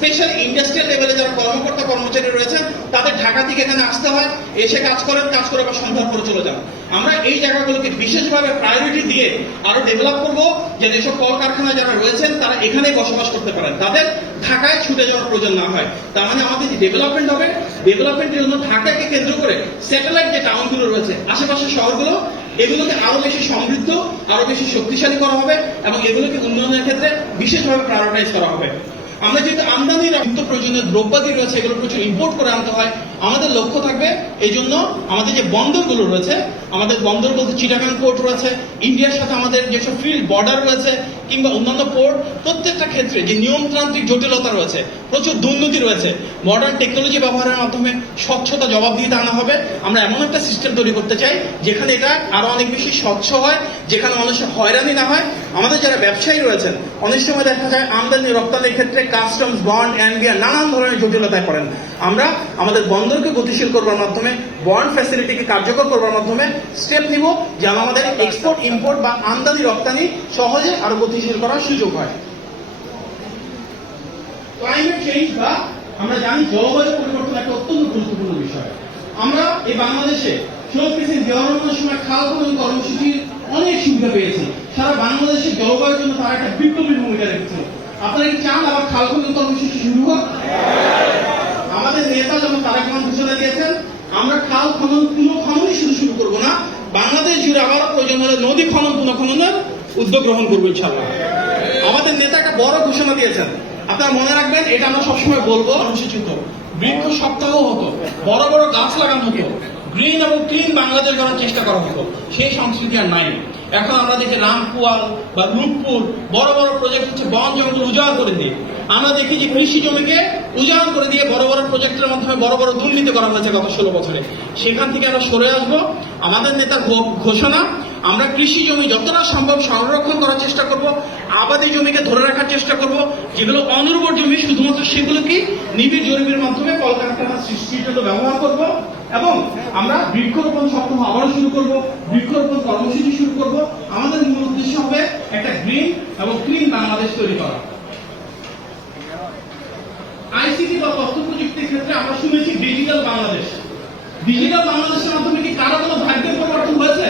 Special industrial লেভেলে যারা কর্মকর্তা, কর্মচারী রয়েছেন তাদের ঢাকা থেকে এখানে আসতে হয়, এসে কাজ করেন, কাজ করে আবার সন্ধ্যার পরে চলে যান। আমরা এই জায়গাগুলোকে বিশেষভাবে প্রায়োরিটি দিয়ে আরও ডেভেলপ করব যে যেসব কলকারখানা যারা রয়েছেন, তারা এখানেই বসবাস করতে পারেন। তাদের ঢাকায় ছুটে যাওয়ার প্রয়োজন না হয়। তার মানে আমাদের যে ডেভেলপমেন্ট হবে ডেভেলপমেন্টের জন্য ঢাকাকে কেন্দ্র করে স্যাটেলাইট যে টাউনগুলো রয়েছে, আশেপাশের শহরগুলো, এগুলোকে আরও বেশি সমৃদ্ধ, আরও বেশি শক্তিশালী করা হবে এবং এগুলোকে উন্নয়নের ক্ষেত্রে বিশেষভাবে প্রায়োরিটাইজ করা হবে। আমরা যেহেতু আমদানির নিত্য প্রয়োজনীয় দ্রব্যাদি রয়েছে, এগুলো প্রচুর ইম্পোর্ট করে আনতে হয়, আমাদের লক্ষ্য থাকবে এই জন্য আমাদের যে বন্দরগুলো রয়েছে, আমাদের বন্দর বলতে চিটাগাং পোর্ট রয়েছে, ইন্ডিয়ার সাথে আমাদের যেসব ফিল্ড বর্ডার রয়েছে কিংবা অন্যান্য পোর্ট প্রত্যেকটা ক্ষেত্রে যে নিয়মতান্ত্রিক জটিলতা রয়েছে, প্রচুর দুর্নীতি রয়েছে মডার্ন টেকনোলজি ব্যবহারের মাধ্যমে স্বচ্ছতা জবাব জবাবদিহিতে আনা হবে। আমরা এমন একটা সিস্টেম তৈরি করতে চাই, যেখানে এটা আরও অনেক বেশি স্বচ্ছ হয়, যেখানে মানুষের হয়রানি না হয়। আমাদের যারা ব্যবসায়ী রয়েছেন, অনেক সময় দেখা যায় আমদানি, রপ্তানির ক্ষেত্রে কাস্টমস বন্ড ইন্ডিয়া নানান ধরনের জটিলতায় পড়েন। আমরা আমাদের বন্দরকে গতিশীল করবার মাধ্যমে বন্ড ফ্যাসিলিটিকে কার্যকর করবার মাধ্যমে স্টেপ নিব, যেন আমাদের এক্সপোর্ট ইম্পোর্ট বা আমদানি, রপ্তানি সহজে আরও গতিশীল করার সুযোগ হয়। ক্লাইমেট চেঞ্জ বা আমরা জানি জলবায়ু পরিবর্তন একটা অত্যন্ত গুরুত্বপূর্ণ বিষয়। আমরা এই বাংলাদেশে সময় খাল খনন কর্মসূচির অনেক সুবিধা পেয়েছি। সারা বাংলাদেশের জলবায়ুর জন্য তারা একটা বিপ্লবী ভূমিকা রেখেছে। আপনারা চান আবার খাল খনন কর্মসূচি শুরু হোক আমাদের নেতা যেমন তারেক রহমান ঘোষণা দিয়েছেন আমরা খাল খনন পুনঃ খননই শুধু শুরু করব না বাংলাদেশ জুড়ে আবার প্রয়োজন হলে নদী খনন পুনঃখননের উদ্যোগ গ্রহণ করব ইনশাল্লাহ আমাদের নেতা একটা বড় ঘোষণা দিয়েছেন। আপনারা মনে রাখবেন, এটা আমরা সবসময় বলব অনুসূচিত বৃক্ষ সপ্তাহ হতো, বড় বড় গাছ লাগানো হতো। গ্রিন এবং ক্লিন বাংলাদেশ করার চেষ্টা করা হতো। সেই সংস্কৃতি আর নাই। এখন আমরা দেখি রামপুয়াল বা রূপপুর, বড় বড় প্রজেক্ট হচ্ছে বন জঙ্গল উজাড় করে দিয়ে। আমরা দেখি যে কৃষি জমিকে উজাড় করে দিয়ে বড় বড় প্রজেক্টের মাধ্যমে বড় বড় দুর্নীতি করা হয়েছে গত ষোলো বছরে। সেখান থেকে আমরা সরে আসব। আমাদের নেতা ঘোষণা আমরা কৃষি জমি যতটা সম্ভব সংরক্ষণ করার চেষ্টা করব, আবাদি জমিকে ধরে রাখার চেষ্টা করব, যেগুলো অনুর্বর জমি, শুধুমাত্র সেগুলোকে নিবিড় জরিপের মাধ্যমে কলকারখানা সৃষ্টির জন্য ব্যবহার করব এবং আমরা বৃক্ষরোপণ সপ্তাহ আবারও শুরু করব, বৃক্ষরোপণ কর্মসূচি শুরু করব। আমাদের মূল উদ্দেশ্য হবে একটা গ্রিন এবং ক্লিন বাংলাদেশ তৈরি করা। আইসিটি বা তথ্য প্রযুক্তির ক্ষেত্রে আমরা শুনেছি ডিজিটাল বাংলাদেশ। ডিজিটাল বাংলাদেশের মাধ্যমে কি কারও কোনো ভাগ্যের পরিবর্তন হয়েছে?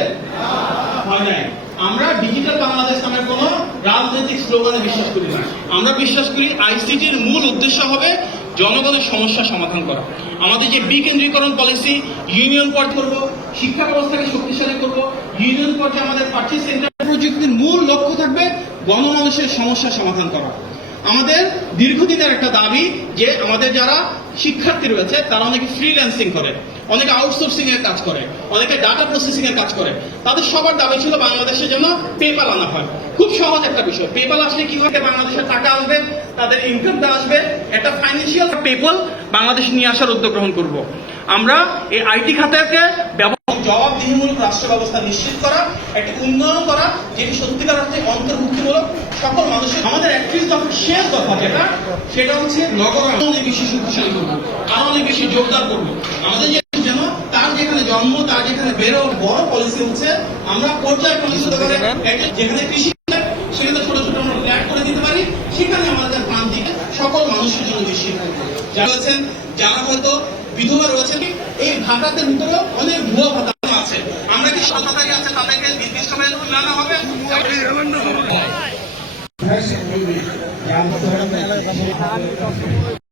হয় যায়। আমরা ডিজিটাল বাংলাদেশ কোনো রাজনৈতিক স্লোগানে বিশ্বাস করি না। আমরা বিশ্বাস করি আইসিটির মূল উদ্দেশ্য হবে জনগণের সমস্যা সমাধান করা। আমাদের যে বিকেন্দ্রীকরণ পলিসি ইউনিয়ন পর্যায়ে করব, শিক্ষা ব্যবস্থাকে শক্তিশালী করব ইউনিয়ন পর্যায়ে আমাদের পার্টি সেন্টার প্রযুক্তির মূল লক্ষ্য থাকবে গণমানুষের সমস্যা সমাধান করা। আমাদের দীর্ঘদিনের একটা দাবি যে আমাদের যারা শিক্ষার্থী রয়েছে, তারা অনেকে ফ্রিল্যান্সিং করে, অনেকে আউটসোর্সিং এর কাজ করে, অনেকে ডাটা প্রসেসিং এর কাজ করে। তাদের সবার দাবি ছিল বাংলাদেশের জন্য পেপাল আনা হয়। খুব সহজ একটা বিষয়। পেপাল আসলে কি হয়? বাংলাদেশের টাকা আসবে, তাদের ইনকামটা আসবে। একটা ফাইন্যান্সিয়াল পেপাল বাংলাদেশ নিয়ে আসার উদ্যোগ গ্রহণ করব। আমরা এই আইটি খাতাকে ব্যবহার জবাবদিহিমূলক রাষ্ট্র ব্যবস্থা নিশ্চিত করা, একটি উন্নয়ন করা, যেটি সত্যিকার অর্থে অন্তর্ভুক্তিমূলক সকল মানুষের আমাদের একত্রিশ দফা শেষ দফা যেটা, সেটা হচ্ছে নগর অনেক বেশি শক্তিশালী করব, আরও অনেক বেশি যোগদান করব। আমাদের যেন তার যেখানে জন্ম, তার যেখানে বেরো বড় পলিসি হচ্ছে, আমরা পর্যায় পলিসি হতে পারে যেখানে কৃষি সেখানে ছোট ছোট আমরা ফ্ল্যাট করে দিতে পারি, সেখানে আমাদের প্রাণ দিকে সকল মানুষের জন্য নিশ্চিত করব। যারা হয়তো বিধবা রয়েছেন, এই ভাতাদের ভিতরে অনেক ভুয়া ভাতা আছে। আমরা কি সততাই আছে তাদেরকে নির্দিষ্টভাবে তুলানো হবে? Yes,